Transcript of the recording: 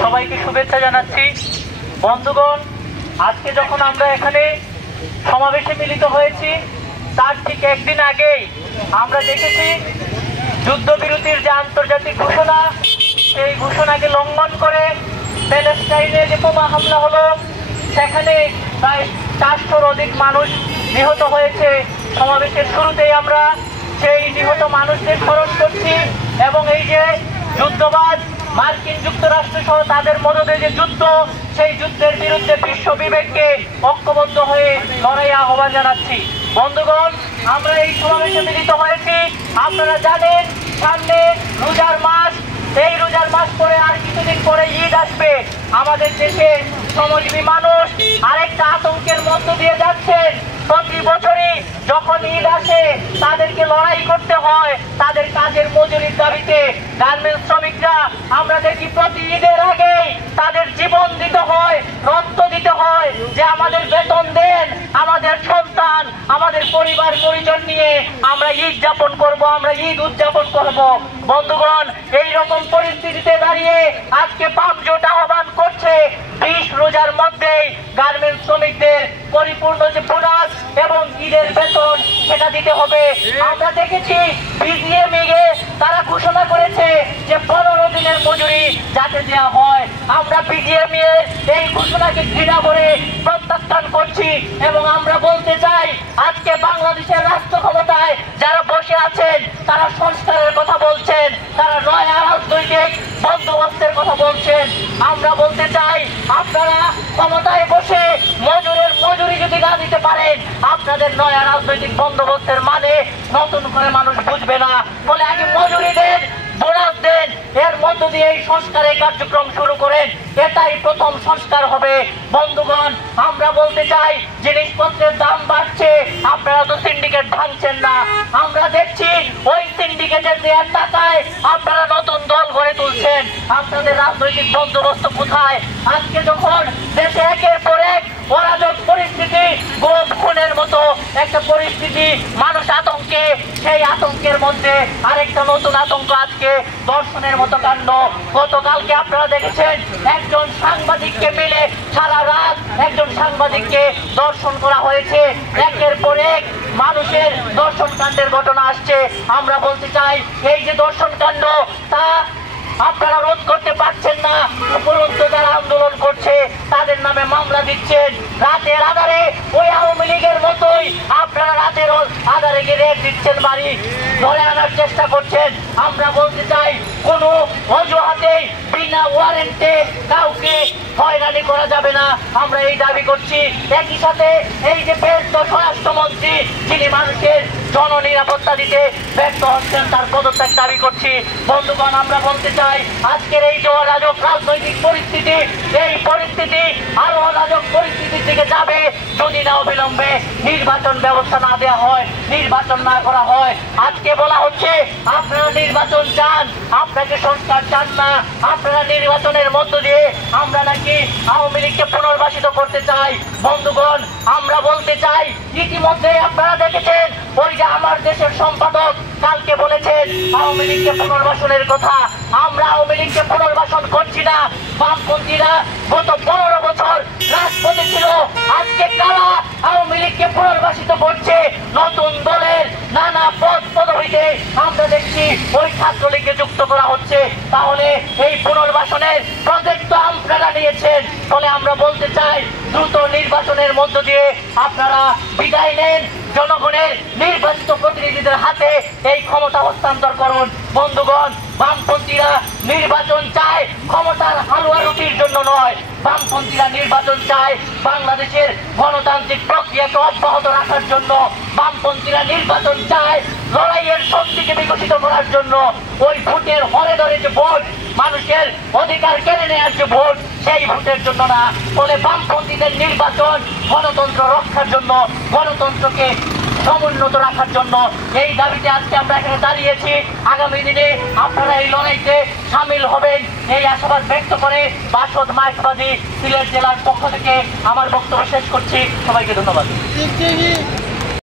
সবাইকে শুভেচ্ছা জানাচ্ছি। বন্ধুগণ, আজকে যখন আমরা এখানে সমাবেশে মিলিত হয়েছি, তার ঠিক একদিন আগেই আমরা দেখেছি যুদ্ধবিরতির যে আন্তর্জাতিক ঘোষণা, সেই ঘোষণাকে লঙ্ঘন করে প্যালেস্টাইনে যে বোমা হামলা হলো, সেখানে প্রায় 400-র অধিক মানুষ নিহত হয়েছে। সমাবেশের শুরুতেই আমরা সেই নিহত মানুষদের স্মরণ করছি এবং এই যে যুদ্ধবাজ মার্কিন যুক্তরাষ্ট্র সহ তাদের মদদে যে যুদ্ধ, সেই যুদ্ধের বিরুদ্ধে বিশ্ব বিবেককে ঐক্যবদ্ধ হয়ে লড়াই আহ্বান জানাচ্ছি। বন্ধুগণ, আমরা এই সমাবেশে মিলিত হয়েছি। আপনারা জানেন সামনে রোজার মাস, এই রোজার মাস পরে আর কিছুদিন পরে ঈদ আসবে। আমাদের দেশের শ্রমজীবী মানুষ আরেকটা আতঙ্কের মধ্য দিয়ে যাচ্ছেন। প্রতি বছরই যখন ঈদ আসে তাদেরকে লড়াই করতে হয় তাদের কাজের মজুরির দাবিতে। গার্মেন্টস শ্রমিকরা আমরা দেখি প্রতি ঈদের আগেই তাদের জীবন দিতে হয়, রক্ত দিতে হয়, যে আমাদের বেতন দেন, আমাদের সন্তান, আমাদের পরিবার পরিজন নিয়ে আমরা ঈদ যাপন করব, আমরা ঈদ উদযাপন করব। বন্ধুগণ, এই রকম পরিস্থিতিতে দাঁড়িয়ে আজকে পাম জোট আহ্বান করছে 20 রোজার মধ্যেই গার্মেন্টস শ্রমিকদের পরিপূর্ণ যে বোনাস এবং ঈদের বেতন সেটা দিতে হবে। আমরা দেখেছি বিজিএমইএ তারা ঘোষণা করেছে যে 15 দিনের মজুরি যাতে দেওয়া হয়। আমরা বিজিএমইএ এই ঘোষণাকে ঘৃণা করে প্রত্যাখ্যান করছি এবং আমরা বলতে চাই আজকে বাংলাদেশের রাষ্ট্র ক্ষমতায় যারা বসে আছেন তারা সংস্কারের কথা বলছেন, তারা নয়া রাজনৈতিক বন্দোবস্তের কথা বলছেন। আমরা বলতে চাই আপনারা ক্ষমতায় বসে মজুরের মজুরি যদি না দিতে পারেন, আপনাদের নয়া রাজনৈতিক বন্দোবস্তের মানে নতুন করে মানুষ বুঝবে না। বলে আগে মজুরি দেন, বোনাস দেন, এর মধ্য দিয়ে এই সংস্কারের কার্যক্রম শুরু করেন, এটাই প্রথম সংস্কার হবে। বন্ধুগণ, আমরা বলতে চাই জিনিসপত্রের দাম বাড়ছে, আপনারা তো সিন্ডিকেট ভাঙছেন না। আমরা দেখছি ওই সিন্ডিকেটের দেওয়ার টাকায় আপনারা নতুন দল গড়ে তুলছেন। আপনাদের রাজনৈতিক বন্দোবস্ত কোথায়? আজকে যখন দেশে একের পর এক অরাজক পরিস্থিতি, গুম খুনের মতো একটা পরিস্থিতি, মানুষ আতঙ্কে, সেই আতঙ্কের মধ্যে আরেকটা নতুন আতঙ্ক আজকে দর্শনের মতো কাণ্ড। গতকালকে আপনারা দেখেছেন একজন সাংবাদিককে মিলে সারা রাত একজন সাংবাদিককে দর্শন করা হয়েছে। একের পর এক মানুষের দর্শন কাণ্ডের ঘটনা আসছে। আমরা বলতে চাই এই যে দর্শন কাণ্ড, তা আপনারা রোধ করতে পারছেন না, উপরন্তু যারা আন্দোলন করছে তাদের নামে মামলা দিচ্ছেন। রাতের আধারে ওই আওয়ামী লীগের মতোই আপনারা রাতের আধারে গিয়ে রেড দিচ্ছেন, বাড়ি ধরে আনার চেষ্টা করছেন। আমরা বলতে চাই কোনো অজুহাতেই বিনা ওয়ারেন্টে কাউকে হয়রানি করা যাবে না, আমরা এই দাবি করছি। একই সাথে এই যে ব্যর্থ স্বরাষ্ট্রমন্ত্রী, যিনি মানুষের জননিরাপত্তা দিতে ব্যর্থ হচ্ছেন, তার পদত্যাগ দাবি করছি। বন্ধুগণ, আমরা বলতে চাই আজকের এই যে অরাজক রাজনৈতিক পরিস্থিতি, এই পরিস্থিতি আরো অরাজক পরিস্থিতির দিকে যাবে যদি না অবিলম্বে নির্বাচন ব্যবস্থা না দেওয়া হয়, নির্বাচন না করা হয়। আজকে বলা হচ্ছে আপনারা নির্বাচন চান, আপনাকে সংস্কার চান না, আপনারা নির্বাচনের মধ্য দিয়ে আমরা নাকি আওয়ামী লীগকে পুনর্বাসিত করতে চাই। বন্ধুগণ, আমরা বলতে চাই ইতিমধ্যে আপনারা দেখেছেন ওই যে আমার দেশের সম্পাদক কালকে বলেছেন আওয়ামী লীগকে পুনর্বাসনের কথা। আমরা আওয়ামী লীগকে পুনর্বাসন করছি না। বামপন্থীরা গত 15 বছর রাজপথে ছিল, আজকে কারা আওয়ামী লীগকে পুনর্বাসিত করছে? নতুন দলের নানা পদ পদবিতে আমরা দেখছি ওই ছাত্রলীগকে যুক্ত করা হচ্ছে। তাহলে এই পুনর্বাসনের প্রজেক্ট তো আপনারা নিয়েছেন। ফলে আমরা বলতে চাই দ্রুত নির্বাচনের মধ্য দিয়ে আপনারা বিদায় নেন, জনগণের নির্বাচিত প্রতিনিধিদের হাতে এই ক্ষমতা হস্তান্তর করুন। বন্ধুগণ, বামপন্থীরা নির্বাচন চায় ক্ষমতার হালুয়া রুটির জন্য নয়, বামপন্থীরা নির্বাচন চায় বাংলাদেশের গণতান্ত্রিক প্রক্রিয়াকে অব্যাহত রাখার জন্য। বামপন্থীরা নির্বাচন চায় লড়াইয়ের শক্তিকে বিকশিত করার জন্য। ওই ভোটের হরে ধরে যে ভোট, মানুষের অধিকার কেড়ে নেওয়ার যে ভোট, সেই ভোটের জন্য না। ফলে বামপন্থীদের নির্বাচন গণতন্ত্র রক্ষার জন্য, গণতন্ত্রকে সমুন্নত রাখার জন্য। এই দাবিতে আজকে আমরা এখানে দাঁড়িয়েছি। আগামী দিনে আপনারা এই লড়াইতে সামিল হবেন এই আশাবাদ ব্যক্ত করে বাসদ মার্কসবাদী সিলেট জেলার পক্ষ থেকে আমার বক্তব্য শেষ করছি। সবাইকে ধন্যবাদ।